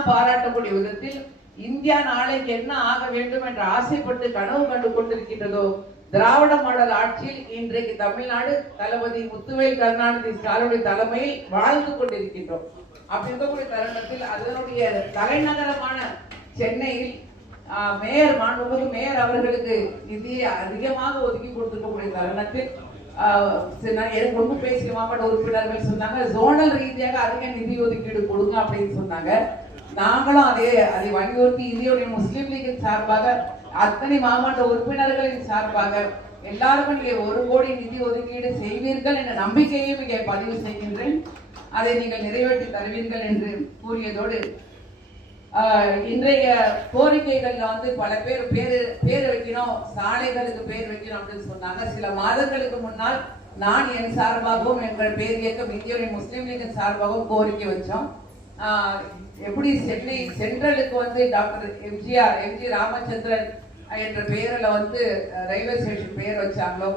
எல்லாம் பாராட்டக்கூடிய விதத்தில் இந்தியா நாளைக்கு என்ன ஆக வேண்டும் என்று ஆசைப்பட்டு கனவு கண்டு கொண்டிருக்கின்றதோ, திராவிட மாடல் ஆட்சியில் இன்றைக்கு தமிழ்நாடு தளபதி முத்துவேல் கருணாநிதி ஸ்டாலினுடைய தலைமையில் வாழ்ந்து கொண்டிருக்கின்றோம். அப்படி இருக்கக்கூடிய தருணத்தில் அதனுடைய தலைநகரமான சென்னையில் மாண்புமிகு மேயர் அவர்களுக்கு நிதியை அதிகமாக ஒதுக்கி கொடுத்திருக்கக்கூடிய தருணத்தில் எனக்கு ரொம்ப பேசிய மாவட்ட உறுப்பினர்கள் சொன்னாங்க, ஜோனல் ரீதியாக அதிக நிதி ஒதுக்கீடு கொடுங்க அப்படின்னு சொன்னாங்க. நாங்களும் அதை வலியுறுத்தி இந்திய முஸ்லீம் லீகின் சார்பாக அத்தனை மாவட்ட உறுப்பினர்களின் சார்பாக எல்லாருக்கும் நீங்க 1 கோடி நிதி ஒதுக்கீடு செய்வீர்கள் என்ற நம்பிக்கையையும் இங்கே பதிவு செய்கின்றேன். அதை நீங்கள் நிறைவேற்றி தருவீர்கள் என்று கூறியதோடு, இன்றைய கோரிக்கைகள்ல பல பேர் பேர் வைக்கணும், சாலைகளுக்கு பேர் வைக்கணும் அப்படின்னு சொன்னாங்க. சில மாதங்களுக்கு முன்னால் நான் என் சார்பாகவும் எங்கள் பேர் இயக்கம் இந்திய முஸ்லீம் லீகின் சார்பாகவும் கோரிக்கை வச்சோம். எப்படி சென்னை சென்ட்ரலுக்கு டாக்டர் எம்ஜி ராமச்சந்திரன் என்ற பெயரில் ரயில்வே ஸ்டேஷன் பெயர் வச்சாங்களோ,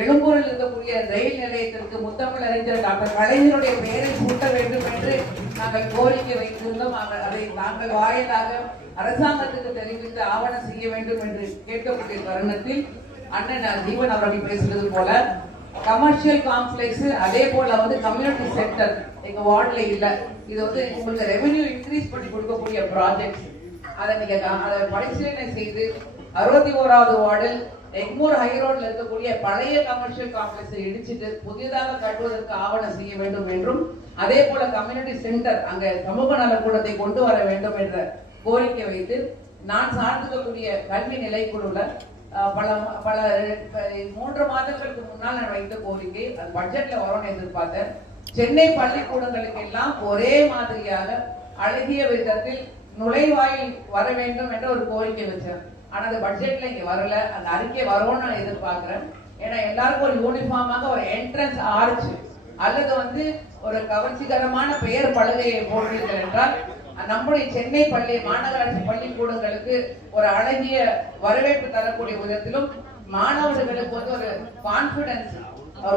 எழும்பூரில் இருக்கக்கூடிய ரயில் நிலையத்திற்கு முத்தமிழ் அறிஞர் டாக்டர் கலைஞருடைய பெயரை சூட்ட வேண்டும் என்று நாங்கள் கோரிக்கை வைத்திருந்தோம். அதை நாங்கள் வாயிலாக அரசாங்கத்துக்கு தெரிவித்து ஆவணம் செய்ய வேண்டும் என்று கேட்கக்கூடிய தருணத்தில் அண்ணன் ஜீவன் அவர்கள் பேசுறது போல கமர்ஷியல் காம்ப்ளெக்ஸ், அதே போல கம்யூனிட்டி சென்டர் எங்க வார்டுல இல்ல. இது உங்களுக்கு ரெவென்யூ இன்க்ரீஸ் பண்ணி கொடுக்கக்கூடிய ப்ராஜெக்ட். அதை நீங்க அதை பரிசீலனை செய்து 61வது வார்டில் எக்மூர் ஹைரோட்ல இருக்கக்கூடிய பழைய கமர்ஷியல் காம்ப்ளெக்ஸை இடிச்சிட்டு புதியதாக கட்டுவதற்கு ஆவணம் செய்ய வேண்டும் என்றும், அதே போல கம்யூனிட்டி சென்டர் அங்க சமூக நலக்கூடத்தை கொண்டு வர வேண்டும் என்ற கோரிக்கை வைத்து நான் சார்ந்திருக்கக்கூடிய கல்வி நிலைக்குழுல பல 3 மாதங்களுக்கு முன்னால் நான் வைத்த கோரிக்கை அது பட்ஜெட்ல வரும்னு எதிர்பார்த்தேன். சென்னை பள்ளிக்கூடங்களுக்கு எல்லாம் ஒரே மாதிரியாக அழகிய விதத்தில் நுழைவாயில் வர வேண்டும் என்ற ஒரு கோரிக்கை வச்சேன். ஆனா அந்த பட்ஜெட்ல இங்க வரல. அந்த அறிக்கை வரும்னு நான் எதிர்பார்க்கிறேன். ஏன்னா எல்லாருக்கும் ஒரு யூனிஃபார்மாக ஒரு என்ட்ரன்ஸ் ஆர்ச் அல்லது ஒரு கவர்ச்சிகரமான பெயர் பலகையை போடுறீர்கள் என்றால் நம்முடைய சென்னை மாநகராட்சி பள்ளிக்கூடங்களுக்கு ஒரு அழகிய வரவேற்பு தரக்கூடிய விதத்திலும், மாணவர்களுக்கு ஒரு கான்பிடன்ஸ்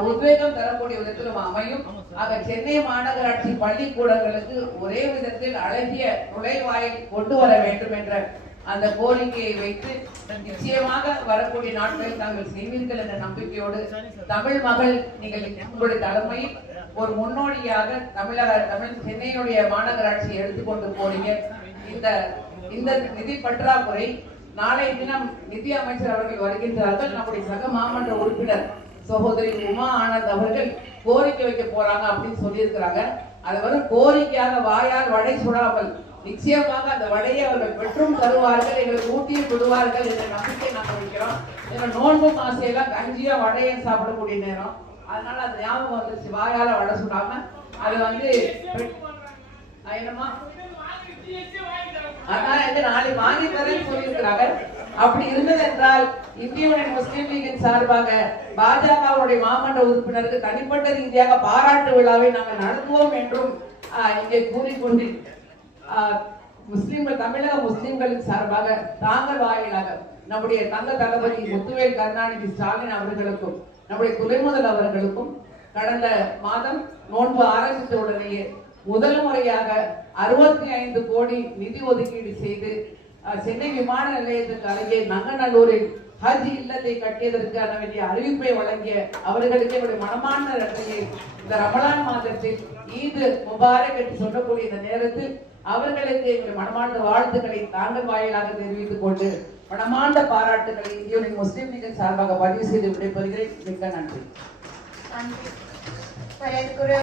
உத்வேகம் தரக்கூடிய விதத்திலும் அமையும். ஆக சென்னை மாநகராட்சி பள்ளிக்கூடங்களுக்கு ஒரே விதத்தில் அழகிய நுழைவாயில் கொண்டு வர வேண்டும் என்ற அந்த கோரிக்கையை வைத்து நிச்சயமாக வரக்கூடிய நாட்களில் தாங்கள் செய்வீர்கள் என்ற நம்பிக்கையோடு, தமிழ் மகள் நீங்கள் உங்களுடைய தலைமையில் ஒரு முன்னோடியாக சென்னையினுடைய மாநகராட்சியை எடுத்துக்கொண்டு போறீங்க. இந்த நிதி பற்றாக்குறை நாளைய தினம் நிதி அமைச்சர் அவர்கள் வருகின்றார்கள். நம்முடைய சக மாமன்ற உறுப்பினர் சகோதரி உமா ஆனந்த் அவர்கள் கோரிக்கை வைக்க போறாங்க அப்படின்னு சொல்லியிருக்கிறாங்க. அது கோரிக்கையாக வாயால் வடை சுடாமல் நிச்சயமாக அந்த வடையை அவர்கள் பெற்றும் தருவார்கள், எங்களுக்கு ஊட்டியும் விடுவார்கள் என்ற நம்பிக்கை நாங்கள் வைக்கிறோம். எங்க நோன்பு மாசையெல்லாம் கஞ்சியா வடையை சாப்பிடக்கூடிய நேரம், அதனால அது ஞாபகம் வந்துருச்சு. வாயால வடை சுடாம அது என்னமா அதனால நாளைக்கு வாங்கி தரேன்னு சொல்லியிருக்கிறாங்க. அப்படி இருந்தது என்றால் இந்திய முஸ்லீம் லீகின் சார்பாக பாஜகவுடைய மாமன்ற உறுப்பினருக்கு தனிப்பட்ட ரீதியாக பாராட்டு விழாவை நாங்கள் நடத்துவோம் என்றும் இங்கே கூறிக்கொண்டு, தமிழக முஸ்லிம்களின் சார்பாக தாங்கள் வாயிலாக நம்முடைய தங்க தளபதி முத்துவேல் கருணாநிதி ஸ்டாலின் அவர்களுக்கும் நம்முடைய துணை முதல் அவர்களுக்கும் கடந்த மாதம் நோன்பு ஆரம்பித்த உடனேயே முதல் முறையாக 65 கோடி நிதி ஒதுக்கீடு செய்து சென்னை விமான நிலையத்திற்கு அருகே நங்கநல்லூரில் ஹஜ் இல்லத்தை கட்டியதற்கான வேண்டிய அறிவிப்பை வழங்கிய அவர்களுக்கு என்னுடைய மனமார்ந்த நன்றியை இந்த ரமலான் மாதத்தில் ஈத் முபாரக் என்று சொல்லக்கூடிய இந்த நேரத்தில் அவர்களுக்கு எங்களுடைய மனமார்ந்த வாழ்த்துக்களை தாங்கள் வாயிலாக தெரிவித்துக் கொண்டு மனமார்ந்த பாராட்டுகளை இந்திய முஸ்லிம் லீகின் சார்பாக பதிவு செய்து விடைபெறுகிறேன். மிக்க நன்றி.